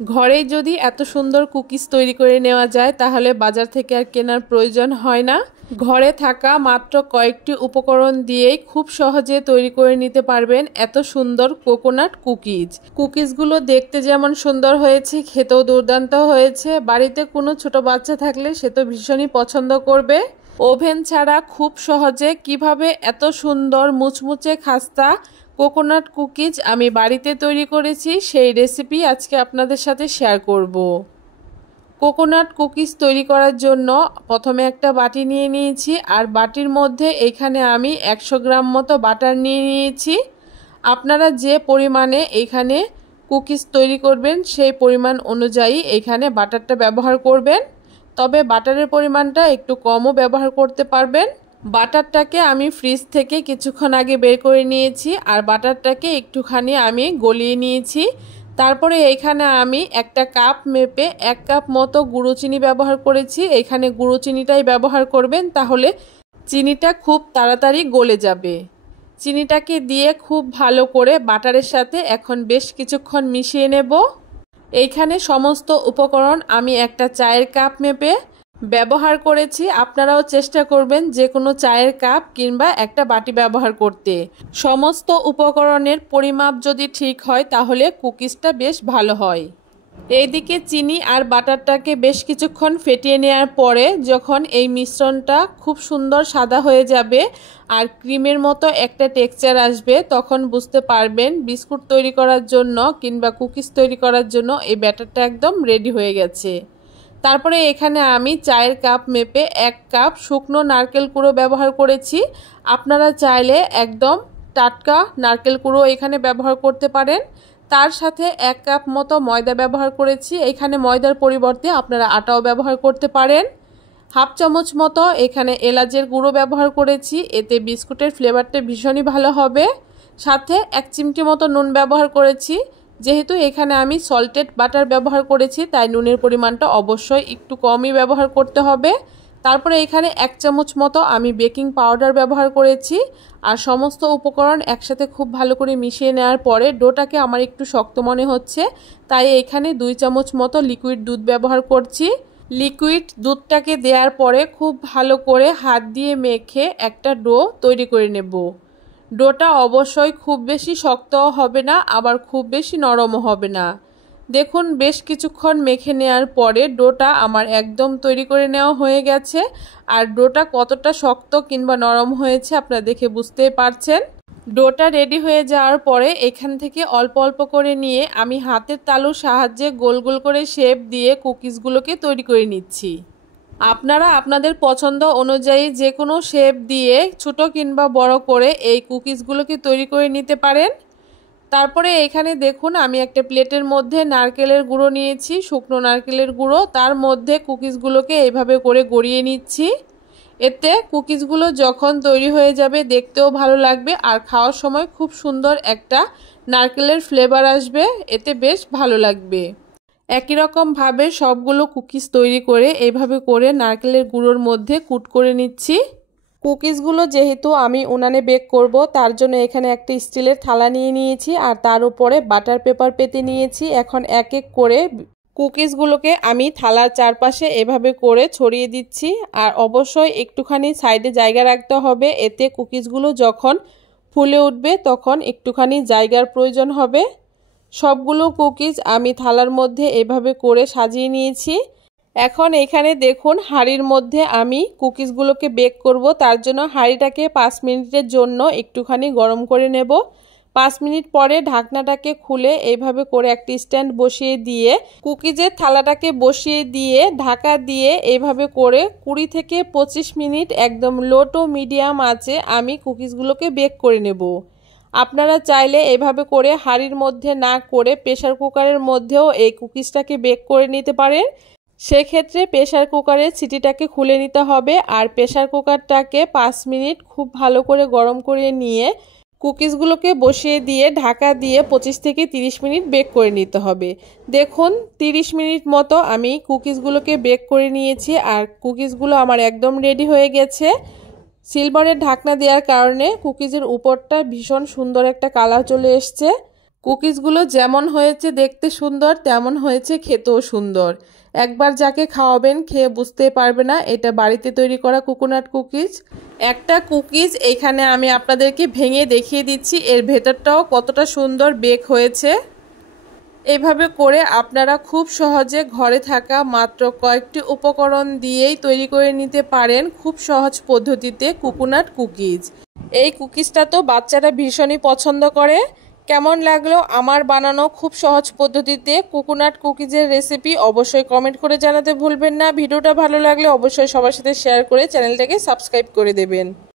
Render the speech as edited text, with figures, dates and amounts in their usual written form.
ঘরেই যদি এত সুন্দর কুকিজ তৈরি করে নেওয়া যায় তাহলে বাজার থেকে আর কেনার প্রয়োজন হয় না। ঘরে থাকা মাত্র কয়েকটি উপকরণ দিয়েই খুব সহজে তৈরি করে নিতে পারবেন এত সুন্দর কোকোনাট কুকিজ। কুকিজগুলো দেখতে যেমন সুন্দর হয়েছে, খেতেও দুর্দান্ত হয়েছে। বাড়িতে কোনো ছোট বাচ্চা থাকলে সে তো ভীষণই পছন্দ করবে। ওভেন ছাড়া খুব সহজে কিভাবে এত সুন্দর মুচমুচে খাস্তা কোকোনাট কুকিজ আমি বাড়িতে তৈরি করেছি সেই রেসিপি আজকে আপনাদের সাথে শেয়ার করব। কোকোনাট কুকিজ তৈরি করার জন্য প্রথমে একটা বাটি নিয়ে নিয়েছি, আর বাটির মধ্যে এখানে আমি 100 গ্রাম মতো বাটার নিয়ে নিয়েছি। আপনারা যে পরিমাণে এখানে কুকিজ তৈরি করবেন সেই পরিমাণ অনুযায়ী এখানে বাটারটা ব্যবহার করবেন, তবে বাটারের পরিমাণটা একটু কমও ব্যবহার করতে পারবেন। বাটারটাকে আমি ফ্রিজ থেকে কিছুক্ষণ আগে বের করে নিয়েছি, আর বাটারটাকে একটুখানি আমি গলিয়ে নিয়েছি। তারপরে এইখানে আমি একটা কাপ মেপে 1 কাপ মতো গুঁড়ো চিনি ব্যবহার করেছি। এখানে গুঁড়ো চিনিটাই ব্যবহার করবেন, তাহলে চিনিটা খুব তাড়াতাড়ি গলে যাবে। চিনিটাকে দিয়ে খুব ভালো করে বাটারের সাথে এখন বেশ কিছুক্ষণ মিশিয়ে নেব। এইখানে সমস্ত উপকরণ আমি একটা চায়ের কাপ মেপে ব্যবহার করেছি। আপনারাও চেষ্টা করবেন যে কোনো চায়ের কাপ কিংবা একটা বাটি ব্যবহার করতে। সমস্ত উপকরণের পরিমাপ যদি ঠিক হয় তাহলে কুকিজটা বেশ ভালো হয়। এইদিকে চিনি আর বাটারটাকে বেশ কিছুক্ষণ ফেটিয়ে নেওয়ার পরে যখন এই মিশ্রণটা খুব সুন্দর সাদা হয়ে যাবে আর ক্রিমের মতো একটা টেক্সচার আসবে, তখন বুঝতে পারবেন বিস্কুট তৈরি করার জন্য কিংবা কুকিজ তৈরি করার জন্য এই ব্যাটারটা একদম রেডি হয়ে গেছে। তারপরে এখানে আমি চায়ের কাপ মেপে 1 কাপ শুকনো নারকেল কুড়ো ব্যবহার করেছি। আপনারা চাইলে একদম টাটকা নারকেল কুড়ো এখানে ব্যবহার করতে পারেন। তার সাথে 1 কাপ মতো ময়দা ব্যবহার করেছি। এখানে ময়দার পরিবর্তে আপনারা আটাও ব্যবহার করতে পারেন। হাফ চামচ মতো এখানে এলাচের গুঁড়ো ব্যবহার করেছি, এতে বিস্কুটের ফ্লেভারটা ভীষণই ভালো হবে। সাথে 1 চিমটি মতো নুন ব্যবহার করেছি। যেহেতু এখানে আমি সল্টেড বাটার ব্যবহার করেছি তাই নুনের পরিমাণটা অবশ্যই একটু কমই ব্যবহার করতে হবে। তারপরে এখানে 1 চামচ মতো আমি বেকিং পাউডার ব্যবহার করেছি। আর সমস্ত উপকরণ একসাথে খুব ভালো করে মিশিয়ে নেওয়ার পরে ডোটাকে আমার একটু শক্ত মনে হচ্ছে, তাই এখানে 2 চামচ মতো লিকুইড দুধ ব্যবহার করছি। লিকুইড দুধটাকে দেওয়ার পরে খুব ভালো করে হাত দিয়ে মেখে একটা ডো তৈরি করে নেব। ডোটা অবশ্যই খুব বেশি শক্তও হবে না, আবার খুব বেশি নরমও হবে না। দেখুন বেশ কিছুক্ষণ মেখে নেওয়ার পরে ডোটা আমার একদম তৈরি করে নেওয়া হয়ে গেছে। আর ডোটা কতটা শক্ত কিংবা নরম হয়েছে আপনারা দেখে বুঝতেই পারছেন। ডোটা রেডি হয়ে যাওয়ার পরে এখান থেকে অল্প অল্প করে নিয়ে আমি হাতের তালুর সাহায্যে গোল গোল করে শেপ দিয়ে কুকিজগুলোকে তৈরি করে নিচ্ছি। আপনারা আপনাদের পছন্দ অনুযায়ী যে কোনো শেপ দিয়ে ছোট কিংবা বড় করে এই কুকিজগুলোকে তৈরি করে নিতে পারেন। তারপরে এখানে দেখুন আমি একটা প্লেটের মধ্যে নারকেলের গুঁড়ো নিয়েছি, শুকনো নারকেলের গুঁড়ো। তার মধ্যে কুকিজগুলোকে এইভাবে করে গড়িয়ে নিচ্ছি। এতে কুকিজগুলো যখন তৈরি হয়ে যাবে দেখতেও ভালো লাগবে আর খাওয়ার সময় খুব সুন্দর একটা নারকেলের ফ্লেভার আসবে, এতে বেশ ভালো লাগবে। একই রকমভাবে সবগুলো কুকিজ তৈরি করে এইভাবে করে নারকেলের গুঁড়োর মধ্যে কুট করে নিচ্ছি। কুকিজগুলো যেহেতু আমি উনানে বেক করব তার জন্য এখানে একটা স্টিলের থালা নিয়ে নিয়েছি আর তার উপরে বাটার পেপার পেতে নিয়েছি। এখন এক এক করে কুকিজগুলোকে আমি থালার চারপাশে এভাবে করে ছড়িয়ে দিচ্ছি। আর অবশ্যই একটুখানি সাইডে জায়গা রাখতে হবে, এতে কুকিজগুলো যখন ফুলে উঠবে তখন একটুখানি জায়গার প্রয়োজন হবে। সবগুলো কুকিজ আমি থালার মধ্যে এভাবে করে সাজিয়ে নিয়েছি। এখন এখানে দেখুন হাঁড়ির মধ্যে আমি কুকিজগুলোকে বেক করব, তার জন্য হাঁড়িটাকে 5 মিনিটের জন্য একটুখানি গরম করে নেব। 5 মিনিট পরে ঢাকনাটাকে খুলে এইভাবে করে একটি স্ট্যান্ড বসিয়ে দিয়ে কুকিজের থালাটাকে বসিয়ে দিয়ে ঢাকা দিয়ে এইভাবে করে 20 থেকে 25 মিনিট একদম লো টু মিডিয়াম আঁচে আমি কুকিজগুলোকে বেক করে নেব। আপনারা চাইলে এইভাবে করে হাঁড়ির মধ্যে না করে প্রেসার কুকারের মধ্যেও এই কুকিজটাকে বেক করে নিতে পারেন। সেক্ষেত্রে প্রেসার কুকারের সিটিটাকে খুলে নিতে হবে আর প্রেসার কুকারটাকে 5 মিনিট খুব ভালো করে গরম করে নিয়ে কুকিজগুলোকে বসিয়ে দিয়ে ঢাকা দিয়ে 25 থেকে 30 মিনিট বেক করে নিতে হবে। দেখুন 30 মিনিট মতো আমি কুকিজগুলোকে বেক করে নিয়েছি আর কুকিজগুলো আমার একদম রেডি হয়ে গেছে। সিলভারের ঢাকনা দেওয়ার কারণে কুকিজের উপরটা ভীষণ সুন্দর একটা কালার চলে এসছে। কুকিজগুলো যেমন হয়েছে দেখতে সুন্দর তেমন হয়েছে খেতেও সুন্দর। একবার যাকে খাওয়াবেন খেয়ে বুঝতে পারবে না এটা বাড়িতে তৈরি করা কোকোনাট কুকিজ। একটা কুকিজ এখানে আমি আপনাদেরকে ভেঙে দেখিয়ে দিচ্ছি, এর ভেতরটাও কতটা সুন্দর বেক হয়েছে। এইভাবে করে আপনারা খুব সহজে ঘরে থাকা মাত্র কয়েকটি উপকরণ দিয়েই তৈরি করে নিতে পারেন খুব সহজ পদ্ধতিতে কোকোনাট কুকিজ। এই কুকিজটা তো বাচ্চারা ভীষণই পছন্দ করে। কেমন লাগলো আমার বানানো খুব সহজ পদ্ধতিতে কোকোনাট কুকিজের রেসিপি অবশ্যই কমেন্ট করে জানাতে ভুলবেন না। ভিডিওটা ভালো লাগলে অবশ্যই সবার সাথে শেয়ার করে চ্যানেলটাকে সাবস্ক্রাইব করে দেবেন।